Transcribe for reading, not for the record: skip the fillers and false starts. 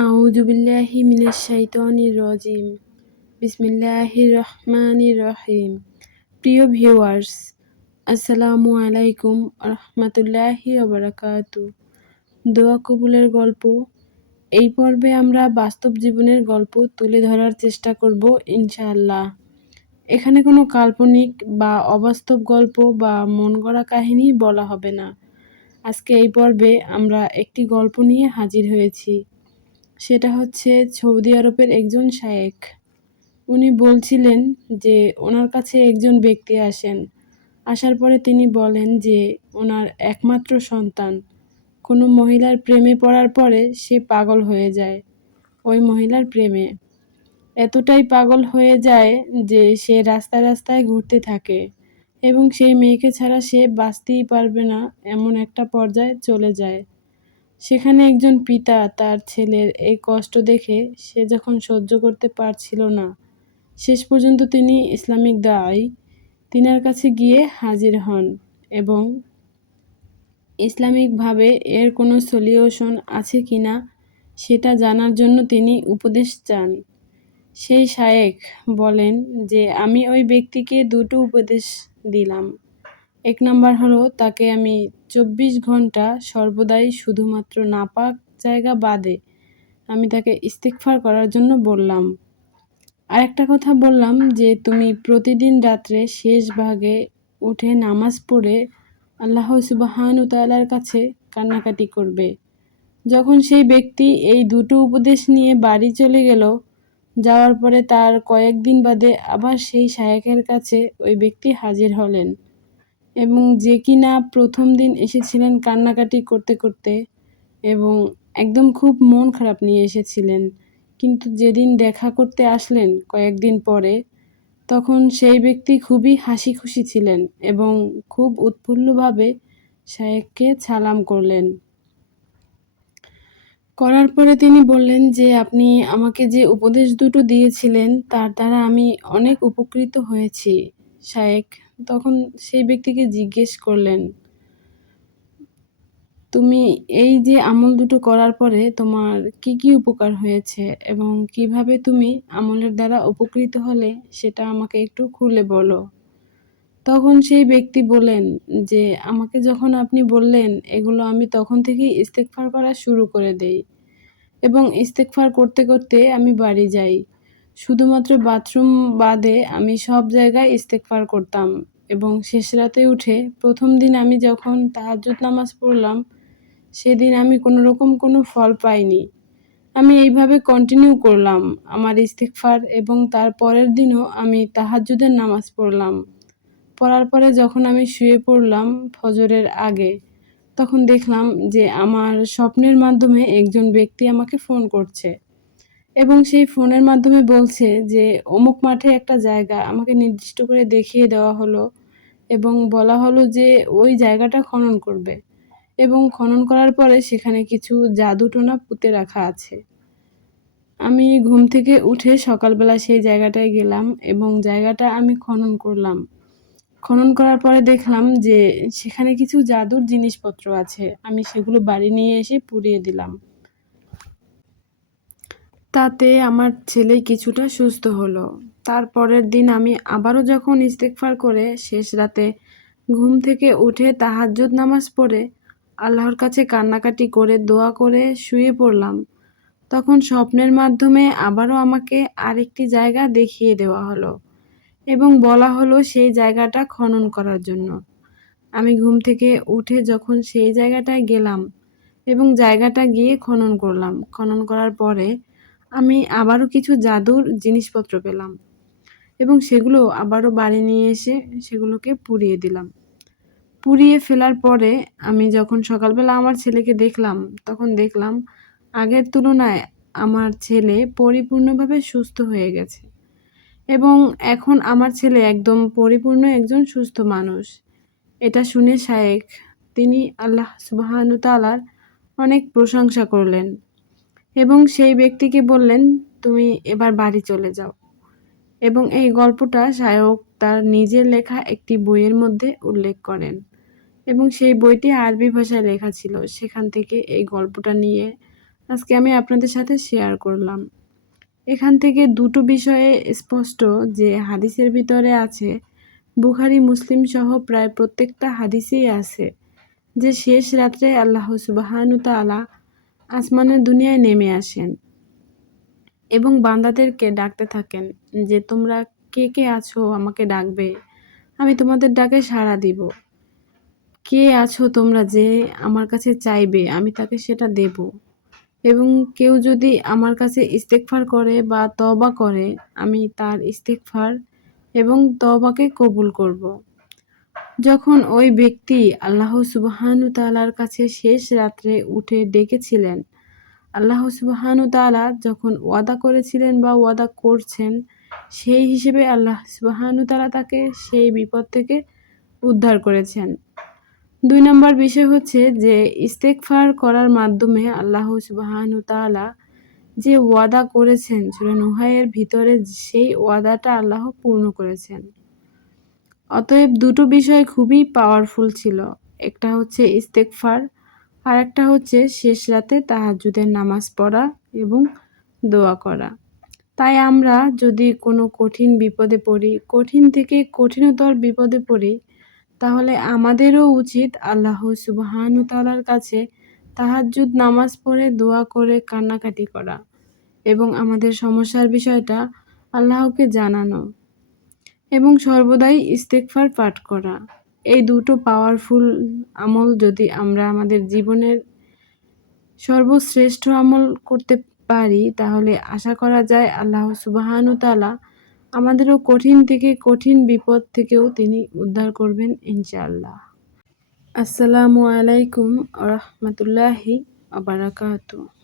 আউযু বিল্লাহি মিনাশ শাইতানির রাজিম। বিসমিল্লাহির রহমানির রহিম। প্রিয় ভিউয়ার্স, আসসালামু আলাইকুম রাহমাতুল্লাহি ওয়া বারাকাতুহু। দোয়া কবুলের গল্প। এই পর্বে আমরা বাস্তব জীবনের গল্প তুলে ধরার চেষ্টা করব ইনশাআল্লাহ। এখানে কোনো কাল্পনিক বা অবাস্তব গল্প বা মন গড়া কাহিনী বলা হবে না। আজকে এই পর্বে আমরা একটি গল্প নিয়ে হাজির হয়েছি। সেটা হচ্ছে সৌদি আরবের একজন শায়েখ। উনি বলছিলেন যে ওনার কাছে একজন ব্যক্তি আসেন। আসার পরে তিনি বলেন যে ওনার একমাত্র সন্তান কোনো মহিলার প্রেমে পড়ার পরে সে পাগল হয়ে যায় ওই মহিলার প্রেমে। এতটাই পাগল হয়ে যায় যে সে রাস্তায় রাস্তায় ঘুরতে থাকে এবং সেই মেয়েকে ছাড়া সে বাঁচতেই পারবে না, এমন একটা পর্যায়ে চলে যায়। সেখানে একজন পিতা তার ছেলের এই কষ্ট দেখে সে যখন সহ্য করতে পারছিল না, শেষ পর্যন্ত তিনি ইসলামিক দাঈ তিনার কাছে গিয়ে হাজির হন এবং ইসলামিকভাবে এর কোনো সলিউশন আছে কিনা সেটা জানার জন্য তিনি উপদেশ চান। সেই শায়েখ বলেন যে আমি ওই ব্যক্তিকে দুটো উপদেশ দিলাম। এক নাম্বার হলো, তাকে আমি ২৪ ঘন্টা সর্বদাই শুধুমাত্র নাপাক জায়গা বাদে আমি তাকে ইস্তিগফার করার জন্য বললাম। আরেকটা কথা বললাম যে তুমি প্রতিদিন রাত্রে শেষ ভাগে উঠে নামাজ পড়ে আল্লাহ সুবহানাহু তাআলার কাছে কান্নাকাটি করবে। যখন সেই ব্যক্তি এই দুটো উপদেশ নিয়ে বাড়ি চলে গেল, যাওয়ার পরে তার কয়েকদিন বাদে আবার সেই শায়েখের কাছে ওই ব্যক্তি হাজির হলেন এবং যে কিনা প্রথম দিন এসেছিলেন কান্নাকাটি করতে করতে এবং একদম খুব মন খারাপ নিয়ে এসেছিলেন, কিন্তু যেদিন দেখা করতে আসলেন কয়েকদিন পরে, তখন সেই ব্যক্তি খুবই হাসি খুশি ছিলেন এবং খুব উৎফুল্লভাবে শায়েখকে সালাম করলেন। করার পরে তিনি বললেন যে আপনি আমাকে যে উপদেশ দুটো দিয়েছিলেন তার দ্বারা আমি অনেক উপকৃত হয়েছি। শায়েখ তখন সেই ব্যক্তিকে জিজ্ঞেস করলেন, তুমি এই যে আমল দুটো করার পরে তোমার কি কি উপকার হয়েছে এবং কিভাবে তুমি আমলের দ্বারা উপকৃত হলে সেটা আমাকে একটু খুলে বলো। তখন সেই ব্যক্তি বলেন যে আমাকে যখন আপনি বললেন এগুলো আমি তখন থেকেই ইস্তেগফার করা শুরু করে দেই এবং ইস্তেগফার করতে করতে আমি বাড়ি যাই। শুধুমাত্র বাথরুম বাদে আমি সব জায়গায় ইস্তেগফার করতাম এবং শেষ রাতে উঠে প্রথম দিন আমি যখন তাহাজ্জুদ নামাজ পড়লাম, সেদিন আমি কোনোরকম কোনো ফল পাইনি। আমি এইভাবে কন্টিনিউ করলাম আমার ইস্তেগফার এবং তার পরের দিনও আমি তাহাজ্জুদের নামাজ পড়লাম। পড়ার পরে যখন আমি শুয়ে পড়লাম ফজরের আগে, তখন দেখলাম যে আমার স্বপ্নের মাধ্যমে একজন ব্যক্তি আমাকে ফোন করছে এবং সেই ফোনের মাধ্যমে বলছে যে অমুক মাঠে একটা জায়গা আমাকে নির্দিষ্ট করে দেখিয়ে দেওয়া হলো এবং বলা হলো যে ওই জায়গাটা খনন করবে এবং খনন করার পরে সেখানে কিছু জাদুটোনা পুঁতে রাখা আছে। আমি ঘুম থেকে উঠে সকালবেলা সেই জায়গাটায় গেলাম এবং জায়গাটা আমি খনন করলাম। খনন করার পরে দেখলাম যে সেখানে কিছু জাদুর জিনিসপত্র আছে। আমি সেগুলো বাড়ি নিয়ে এসে পুড়িয়ে দিলাম। তাতে আমার ছেলে কিছুটা সুস্থ হলো। তার পরের দিন আমি আবারও যখন ইস্তেগফার করে শেষ রাতে ঘুম থেকে উঠে তাহাজ্জুদ নামাজ পড়ে আল্লাহর কাছে কান্নাকাটি করে দোয়া করে শুয়ে পড়লাম, তখন স্বপ্নের মাধ্যমে আবারও আমাকে আরেকটি জায়গা দেখিয়ে দেওয়া হলো এবং বলা হলো সেই জায়গাটা খনন করার জন্য। আমি ঘুম থেকে উঠে যখন সেই জায়গাটায় গেলাম এবং জায়গাটা গিয়ে খনন করলাম। খনন করার পরে আমি আবারও কিছু জাদুর জিনিসপত্র পেলাম এবং সেগুলো আবারও বাড়ি নিয়ে এসে সেগুলোকে পুড়িয়ে দিলাম। পুড়িয়ে ফেলার পরে আমি যখন সকালবেলা আমার ছেলেকে দেখলাম, তখন দেখলাম আগের তুলনায় আমার ছেলে পরিপূর্ণভাবে সুস্থ হয়ে গেছে এবং এখন আমার ছেলে একদম পরিপূর্ণ একজন সুস্থ মানুষ। এটা শুনে শায়েখ তিনি আল্লাহ সুবহানাহু তাআলার অনেক প্রশংসা করলেন এবং সেই ব্যক্তিকে বললেন, তুমি এবার বাড়ি চলে যাও। এবং এই গল্পটা শায়েখ তার নিজের লেখা একটি বইয়ের মধ্যে উল্লেখ করেন এবং সেই বইটি আরবি ভাষায় লেখা ছিল। সেখান থেকে এই গল্পটা নিয়ে আজকে আমি আপনাদের সাথে শেয়ার করলাম। এখান থেকে দুটো বিষয়ে স্পষ্ট যে হাদিসের ভিতরে আছে, বুখারী মুসলিম সহ প্রায় প্রত্যেকটা হাদিসেই আছে যে শেষ রাত্রে আল্লাহ সুবহানাহু তাআলা আসমানের দুনিয়ায় নেমে আসেন এবং বান্দাদেরকে ডাকতে থাকেন যে তোমরা কে কে আছো আমাকে ডাকবে, আমি তোমাদের ডাকে সাড়া দিব। কে আছো তোমরা যে আমার কাছে চাইবে, আমি তাকে সেটা দেব। এবং কেউ যদি আমার কাছে ইস্তেগফার করে বা তওবা করে, আমি তার ইস্তেগফার এবং তওবাকে কবুল করব। যখন ওই ব্যক্তি আল্লাহ সুবহানাহু তাআলার কাছে শেষ রাত্রে উঠে ডেকেছিলেন, আল্লাহ সুবহানাহু তাআলা যখন ওয়াদা করেছিলেন বা ওয়াদা করছেন, সেই হিসেবে আল্লাহ সুবহানাহু তাআলা তাকে সেই বিপদ থেকে উদ্ধার করেছেন। ২ নম্বর বিষয় হচ্ছে যে ইস্তেগফার করার মাধ্যমে আল্লাহ সুবহানাহু তাআলা যে ওয়াদা করেছেন সূরা নূহের ভিতরে, সেই ওয়াদাটা আল্লাহ পূর্ণ করেছেন। অতএব দুটো বিষয় খুবই পাওয়ারফুল ছিল। একটা হচ্ছে ইস্তেগফার, আর একটা হচ্ছে শেষ রাতে তাহাজ্জুদের নামাজ পড়া এবং দোয়া করা। তাই আমরা যদি কোনো কঠিন বিপদে পড়ি, কঠিন থেকে কঠিনতর বিপদে পড়ি, তাহলে আমাদেরও উচিত আল্লাহ সুবহানাহু তাআলার কাছে তাহাজ্জুদ নামাজ পড়ে দোয়া করে কান্নাকাটি করা এবং আমাদের সমস্যার বিষয়টা আল্লাহকে জানানো এবং সর্বদাই ইস্তেগফার পাঠ করা। এই দুটো পাওয়ারফুল আমল যদি আমরা আমাদের জীবনের সর্বশ্রেষ্ঠ আমল করতে পারি, তাহলে আশা করা যায় আল্লাহ সুবহানাহু তাআলা আমাদেরও কঠিন থেকে কঠিন বিপদ থেকেও তিনি উদ্ধার করবেন ইনশাআল্লাহ। আসসালামু আলাইকুম ওয়া রাহমাতুল্লাহি ওয়া বারাকাতুহু।